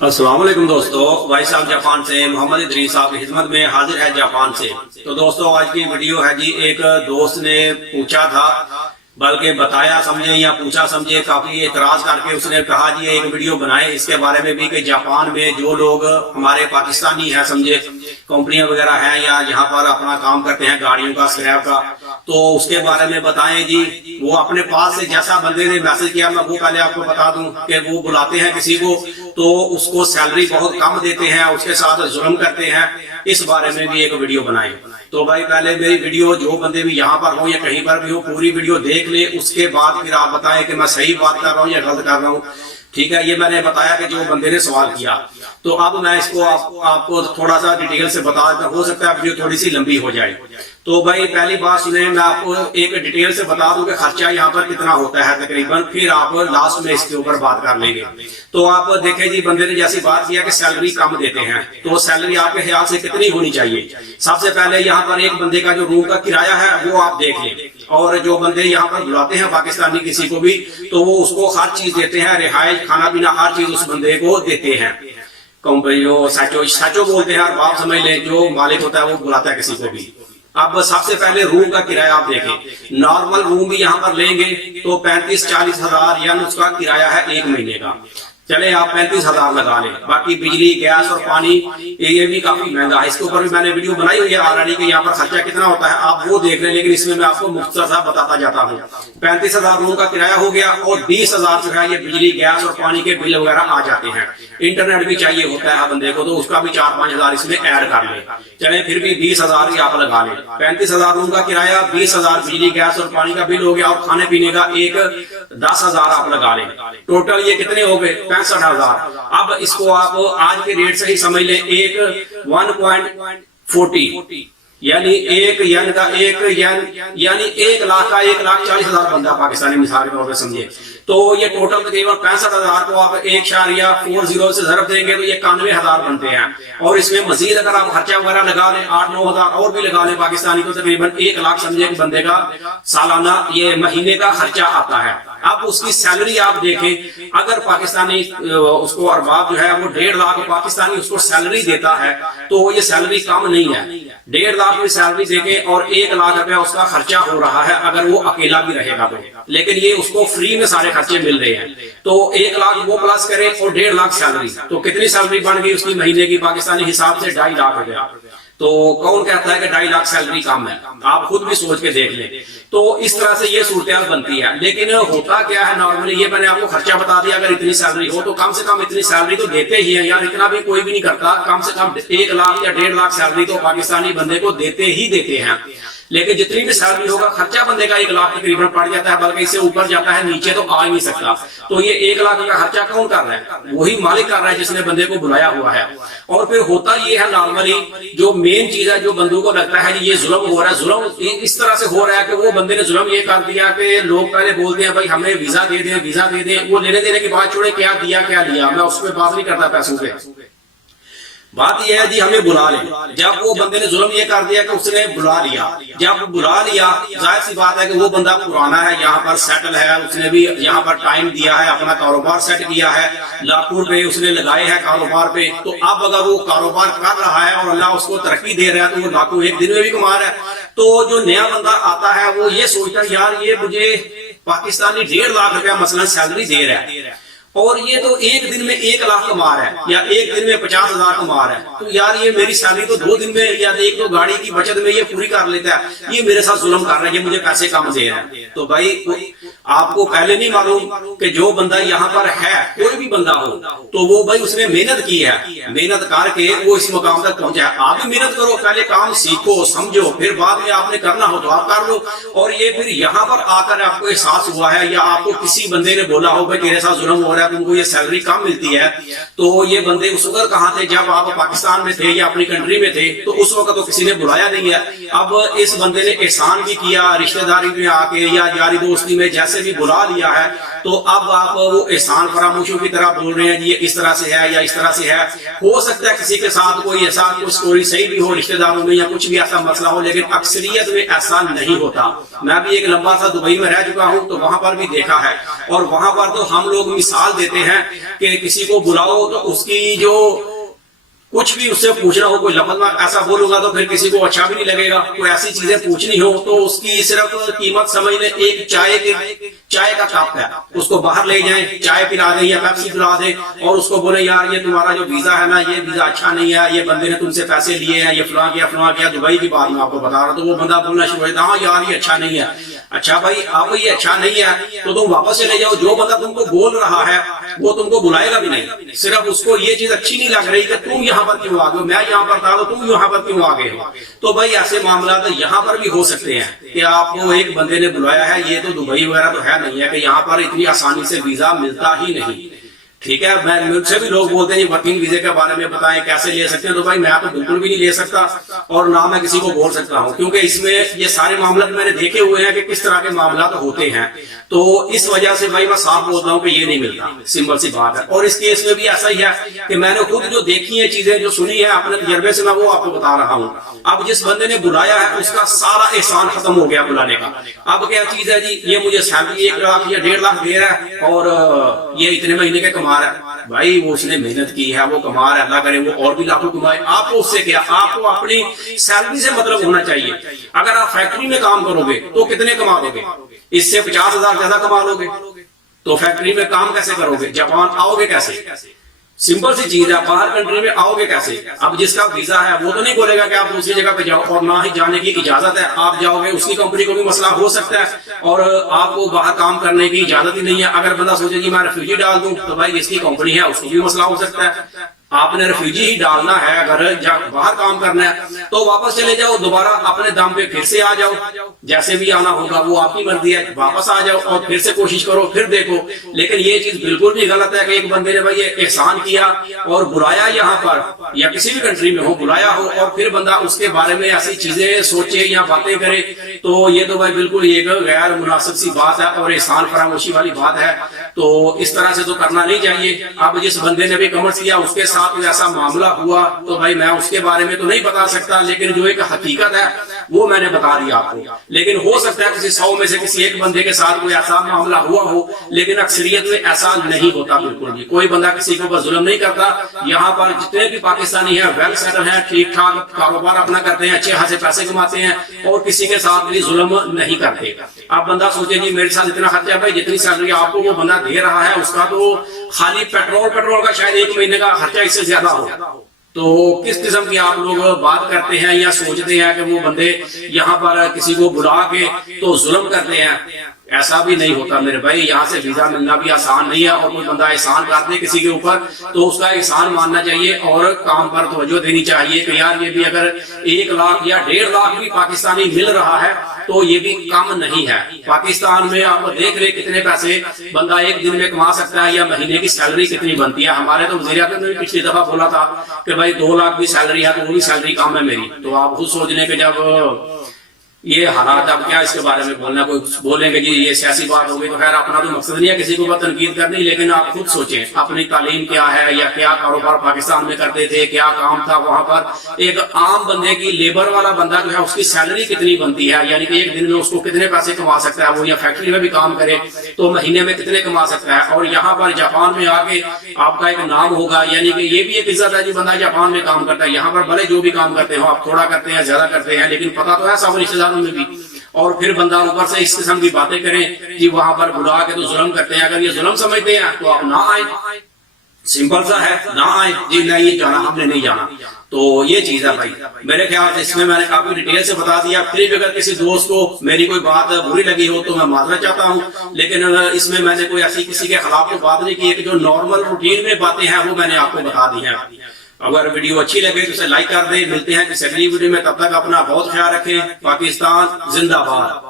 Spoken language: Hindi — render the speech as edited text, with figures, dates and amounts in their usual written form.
अस्सलाम वालेकुम दोस्तों, भाई साहब जापान से मोहम्मद इदरीस आपकी खिदमत में हाजिर है जापान से। तो दोस्तों आज की वीडियो है जी, एक दोस्त ने पूछा था, बल्कि बताया समझे या पूछा समझे, काफी एतराज करके उसने कहा जी एक वीडियो बनाए इसके बारे में भी कि जापान में जो लोग हमारे पाकिस्तानी है समझे, कंपनियां वगैरह हैं या यहाँ पर अपना काम करते हैं गाड़ियों का स्क्रैप का, तो उसके बारे में बताएं जी। वो अपने पास से जैसा बंदे ने मैसेज किया मैं वो पहले आपको बता दूं कि वो बुलाते हैं किसी को तो उसको सैलरी बहुत कम देते हैं, उसके साथ जुल्म करते हैं। इस बारे में भी एक वीडियो बनाई। तो भाई पहले मेरी वीडियो जो बंदे भी यहाँ पर हो या कहीं पर भी हो पूरी वीडियो देख ले, उसके बाद फिर आप बताएं कि मैं सही बात कर रहा हूँ या गलत कर रहा हूँ। ठीक है, ये मैंने बताया कि जो बंदे ने सवाल किया। तो अब मैं इसको आपको थोड़ा सा डिटेल से बता देता, हो सकता है वीडियो थोड़ी सी लंबी हो जाए। तो भाई पहली बात सुने, मैं आपको एक डिटेल से बता दूं कि खर्चा यहाँ पर कितना होता है तकरीबन, फिर आप लास्ट में इसके ऊपर बात कर लेंगे। तो आप देखें जी, बंदे ने जैसी बात किया कि सैलरी कम देते हैं, तो सैलरी आपके ख्याल से कितनी होनी चाहिए? सबसे पहले यहाँ पर एक बंदे का जो रूम का किराया है वो आप देख लें, और जो बंदे यहाँ पर बुलाते हैं पाकिस्तानी किसी को भी, तो वो उसको हर चीज देते हैं, रिहाइश खाना पीना हर चीज उस बंदे को देते हैं। कंपनी जो साचो बोलते हैं, आप समझ लें, जो मालिक होता है वो बुलाता है किसी को भी। अब सबसे पहले रूम का किराया आप देखें, नॉर्मल रूम भी यहाँ पर लेंगे तो 35-40 हजार यानी उसका किराया है एक महीने का। चले आप 35 हजार लगा लें, बाकी बिजली गैस और पानी ये भी काफी महंगा है। इसके ऊपर भी मैंने वीडियो बनाई हुई है ऑलरेडी कि यहाँ पर खर्चा कितना होता है, आप वो देख लें, लेकिन इसमें मैं आपको मुख्तसर सा बताता जाता हूँ। 35 हजार रूम का किराया हो गया और 20 हजार जो है ये बिजली गैस और पानी के बिल वगैरह आ जाते हैं। इंटरनेट भी चाहिए होता है बंदे को, तो उसका भी 4-5 हजार इसमें ऐड कर ले। चले फिर भी 20 हजार ही आप लगा लें। 35 हजार रूम का किराया, 20 हजार बिजली गैस और पानी का बिल हो गया, और खाने पीने का एक 10 हजार आप लगा लें। टोटल ये कितने हो गए? 65 हजार। अब इसको आप आज के रेट से ही समझ लें, एक 1.40 यानी एक यन का एक यन यानी 1 लाख का 1,40,000 बंदा पाकिस्तानी मिसाल के तौर पर समझे, तो ये टोटल तकरीबन 65 हजार को आप 1.40 से ज़रब देंगे तो ये 91 हजार बनते हैं। और इसमें मजीद अगर आप खर्चा वगैरह लगा लें 8-9 हजार और भी लगा लें पाकिस्तानी, तो तकरीबन 1 लाख समझे एक बंदे का सालाना ये महीने का खर्चा आता है। अब उसकी सैलरी आप देखें, अगर पाकिस्तानी उसको अरबाब जो है वो 1.5 लाख पाकिस्तानी उसको सैलरी देता है, तो ये सैलरी कम नहीं है। 1.5 लाख की सैलरी देके और 1 लाख रुपया उसका खर्चा हो रहा है अगर वो अकेला भी रहेगा तो, लेकिन ये उसको फ्री में सारे खर्चे मिल रहे हैं। तो 1 लाख वो प्लस करे और 1.5 लाख सैलरी, तो कितनी सैलरी बन गई उसकी महीने की पाकिस्तानी हिसाब से? 2.5 लाख रुपया। तो कौन कहता है कि 2.5 लाख सैलरी कम है? आप खुद भी सोच के देख लें। तो इस तरह से ये सूरत बनती है। लेकिन होता क्या है नॉर्मली, ये मैंने आपको खर्चा बता दिया, अगर इतनी सैलरी हो तो कम से कम इतनी सैलरी तो देते ही है यार, इतना भी कोई भी नहीं करता। कम से कम 1 लाख या 1.5 लाख सैलरी तो पाकिस्तानी बंदे को देते ही देते हैं। लेकिन जितनी भी सैलरी होगा खर्चा बंदे का 1 लाख तकरीबन पड़ जाता है, बल्कि इससे ऊपर जाता है, नीचे तो आ ही नहीं सकता। तो ये 1 लाख का खर्चा कौन कर रहा है? वही मालिक कर रहा है जिसने बंदे को बुलाया हुआ है। और फिर होता ये है नॉर्मली, जो मेन चीज है जो बंदों को लगता है ये जुल्म हो रहा है, जुल्म इस तरह से हो रहा है कि वो बंदे ने जुल्म ये कर दिया कि लोग पहले बोलते हैं भाई हमें वीजा दे दें, वीजा दे दें, वो लेने देने की बात छोड़े, क्या दिया क्या लिया, मैं उस पर बात नहीं करता पैसों पे। बात यह है जी हमें बुला ले। जब वो बंदे ने जुल्म ये कर दिया कि उसने बुला लिया, जब बुला लिया जाहिर सी बात है कि वो बंदा पुराना है, यहाँ पर सेटल है, उसने भी यहाँ पर टाइम दिया है, अपना कारोबार सेट किया है, लाखों रुपए उसने लगाए हैं कारोबार पे। तो अब अगर वो कारोबार कर रहा है और अल्लाह उसको तरक्की दे रहा है तो वो लाखों एक दिन में भी कमा रहा है। तो जो नया बंदा आता है वो ये सोचता है यार ये मुझे पाकिस्तानी 1.5 लाख रुपया मसलन सैलरी दे रहा है, और ये तो एक दिन में 1 लाख कमा रहा है या एक दिन में 50 हजार कमा रहा है, तो यार ये मेरी सैलरी तो 2 दिन में या एक तो गाड़ी की बचत में ये पूरी कर लेता है, ये मेरे साथ जुल्म कर रहा है, ये मुझे पैसे कम दे रहा है। तो भाई आपको पहले नहीं मालूम कि जो बंदा यहाँ पर है, कोई भी बंदा हो, तो वो भाई उसने मेहनत की है, मेहनत करके वो इस मुकाम तक पहुंचा है। आप भी मेहनत करो, पहले काम सीखो समझो, फिर बाद में आपने करना हो तो आप कर लो। और ये फिर यहाँ पर आकर आपको एहसास हुआ है या आपको किसी बंदे ने बोला हो भाई तेरे साथ जुल्म हो रहा है, तुमको ये सैलरी कम मिलती है, तो ये बंदे उस वक्त कहाँ थे? जब आप पाकिस्तान में थे या अपनी कंट्री में थे, तो उस वक्त तो किसी ने बुलाया नहीं है। अब इस बंदे ने एहसान भी किया, रिश्तेदारी में आके या यारी दोस्ती में जैसे कैसे भी बुला लिया है, तो अब आप वो एहसान फरामोशों की तरह बोल रहे हैं जी ये इस तरह से है या इस तरह से है। हो सकता है किसी के साथ कोई ऐसा कोई स्टोरी सही भी हो रिश्तेदारों में या कुछ भी ऐसा मसला हो, लेकिन अक्सरियत में ऐसा नहीं होता। मैं भी एक लंबा सा दुबई में रह चुका हूं, तो वहां पर भी देखा है, और वहां पर तो हम लोग मिसाल देते हैं कि किसी को बुलाओ तो उसकी जो कुछ भी उससे पूछना हो, कोई लफ्ज में ऐसा बोलूंगा तो फिर किसी को अच्छा भी नहीं लगेगा। कोई ऐसी चीजें पूछनी हो तो उसकी सिर्फ कीमत समझ लें, एक चाय का कप है, उसको बाहर ले जाएं, चाय पिला दें या पेप्सी पिला दें और उसको बोले यार ये तुम्हारा जो वीजा है ना, ये वीजा अच्छा नहीं है, ये बंदे ने तुमसे पैसे लिए हैं, ये फलां किया। दुबई की बात मैं आपको बता रहा, तो वो बंदा बोलना शुरू होता है हाँ यार ये अच्छा नहीं है। अच्छा भाई अब ये अच्छा नहीं है तो तुम वापस चले जाओ। जो बंदा तुमको बोल रहा है वो तुमको बुलाएगा भी नहीं, सिर्फ उसको ये चीज अच्छी नहीं लग रही कि तुम यहाँ पर क्यों आ गए हो, मैं यहाँ पर था तो तुम यहाँ पर क्यों आ गए हो। तो भाई ऐसे मामला तो यहाँ पर भी हो सकते हैं कि आपको एक बंदे ने बुलाया है, ये तो दुबई वगैरह तो है नहीं है कि यहाँ पर इतनी आसानी से वीजा मिलता ही नहीं। ठीक है, मैं मुझसे भी लोग बोलते हैं वर्किंग वीजे के बारे में बताएं कैसे ले सकते हैं, तो भाई मैं तो बिल्कुल भी नहीं ले सकता और ना मैं किसी को बोल सकता हूं, क्योंकि इसमें ये सारे मामले मैंने देखे हुए हैं कि किस तरह के मामला तो होते हैं। तो इस वजह से भाई मैं साफ बोलता हूँ कि ये नहीं मिलता, सिंपल सी बात है। और इस केस में भी ऐसा ही है कि मैंने खुद जो देखी है चीजें, जो सुनी है अपने तजर्बे से, मैं वो आपको बता रहा हूँ। अब जिस बंदे ने बुलाया है उसका सारा एहसान खत्म हो गया बुलाने का। अब क्या चीज है जी, ये मुझे सैलरी 1 लाख या 1.5 लाख दे रहा है और ये इतने महीने के कमा रहा है। भाई वो उसने मेहनत की है, वो कमा रहा है, अल्लाह करे वो और भी लाखों कमाए। आपको उससे क्या, आपको अपनी सैलरी से मतलब होना चाहिए। अगर आप फैक्ट्री में काम करोगे तो कितने कमा लोगे, इससे 50,000 ज्यादा कमा लोगे। तो फैक्ट्री में काम कैसे करोगे, जापान आओगे कैसे, सिंपल सी चीज है, बाहर कंट्री में आओगे कैसे। अब जिसका वीजा है वो तो नहीं बोलेगा कि आप दूसरी जगह पे जाओ, और ना ही जाने की इजाजत है। आप जाओगे उसकी कंपनी को भी मसला हो सकता है और आपको बाहर काम करने की इजाजत ही नहीं है। अगर बंदा सोचे कि मैं रिफ्यूजी डाल दूं, तो भाई जिसकी कंपनी है उसको भी मसला हो सकता है। आपने रिफ्यूजी ही डालना है, अगर बाहर काम करना है तो वापस चले जाओ, दोबारा अपने दम पे फिर से आ जाओ, जैसे भी आना होगा वो आपकी मर्जी है, वापस आ जाओ और फिर से कोशिश करो, फिर देखो। लेकिन ये चीज बिल्कुल भी गलत है कि एक बंदे ने भाई ये एहसान किया और बुलाया यहाँ पर या किसी भी कंट्री में हो, बुलाया हो और फिर बंदा उसके बारे में ऐसी चीजें सोचे या बातें करे, तो ये तो भाई बिल्कुल एक गैर मुनासिब सी बात है और एहसान फरामोशी वाली बात है। तो इस तरह से तो करना नहीं चाहिए। अब जिस बंदे ने भी कमेंट्स किया उसके साथ ऐसा मामला हुआ तो भाई मैं उसके बारे में तो नहीं बता सकता, लेकिन जो एक हकीकत है वो मैंने बता दिया आपको। लेकिन हो सकता है किसी 100 में से किसी एक बंदे के साथ कोई ऐसा मामला हुआ हो, लेकिन अक्सरियत में ऐसा नहीं होता बिल्कुल भी। कोई बंदा किसी के ऊपर जुल्म नहीं करता। यहाँ पर जितने भी पाकिस्तानी हैं वेल सेटल हैं, ठीक ठाक कारोबार अपना करते हैं, अच्छे खासे पैसे कमाते हैं और किसी के साथ भी जुल्म नहीं करते। अब बंदा सोचे जी मेरे साथ इतना खर्चा, भाई जितनी सैलरी आपको वो बंदा दे रहा है उसका तो खाली पेट्रोल का शायद 1 महीने का खर्चा इससे ज्यादा हो। तो किस किस्म की आप लोग बात करते हैं या सोचते हैं कि वो बंदे यहाँ पर किसी को बुला के तो जुल्म करते हैं। ऐसा भी नहीं होता मेरे भाई। यहाँ से वीजा मिलना भी आसान नहीं है और कोई बंदा एहसान करते किसी के ऊपर तो उसका एहसान मानना चाहिए और काम पर तवज्जो देनी चाहिए कि यार ये भी अगर 1 लाख या 1.5 लाख भी पाकिस्तानी मिल रहा है तो ये भी कम नहीं है। पाकिस्तान में आप देख रहे कितने पैसे बंदा एक दिन में कमा सकता है या महीने की सैलरी कितनी बनती है। हमारे तो वज़ीर-ए-आज़म ने पिछली दफा बोला था कि भाई 2 लाख भी सैलरी है तो वो भी सैलरी कम है मेरी। तो आप खुद सोच लें कि जब ये हालात, अब क्या इसके बारे में बोलना, कोई बोलेंगे जी ये सियासी बात होगी तो खैर अपना तो मकसद नहीं है किसी को तनकीद करनी, लेकिन आप खुद सोचें अपनी तालीम क्या है या क्या कारोबार पाकिस्तान में करते थे, क्या काम था वहां पर। एक आम बंदे की, लेबर वाला बंदा जो है उसकी सैलरी कितनी बनती है, यानी कि एक दिन में उसको कितने पैसे कमा सकता है वो, या फैक्ट्री में भी काम करे तो महीने में कितने कमा सकता है। और यहाँ पर जापान में आके आपका एक नाम होगा, यानी कि ये भी एक इज्जत है जी बंदा जापान में काम करता है। यहाँ पर भले जो भी काम करते हो आप, थोड़ा करते हैं ज्यादा करते हैं, लेकिन पता तो है सब रिश्तेदारों में भी। और फिर बंदा ऊपर से इस किस्म की बातें करें कि वहां पर बुला के तो जुल्म करते हैं। अगर ये जुल्म समझते हैं तो आप ना आए, सिंपल सा है, ना आए जी नहीं जाना, हमने नहीं जाना। तो ये चीज है भाई। मेरे ख्याल से इसमें मैंने काफी डिटेल से बता दिया। फिर भी अगर किसी दोस्त को मेरी कोई बात बुरी लगी हो तो मैं माजरत चाहता हूँ, लेकिन इसमें मैंने कोई ऐसी किसी के खिलाफ कोई बात नहीं की है। जो नॉर्मल रूटीन में बातें हैं वो मैंने आपको बता दी है। अगर वीडियो अच्छी लगे तो उसे लाइक कर दें। मिलते हैं किसी अगली वीडियो में, तब तक अपना बहुत ख्याल रखें। पाकिस्तान जिंदाबाद।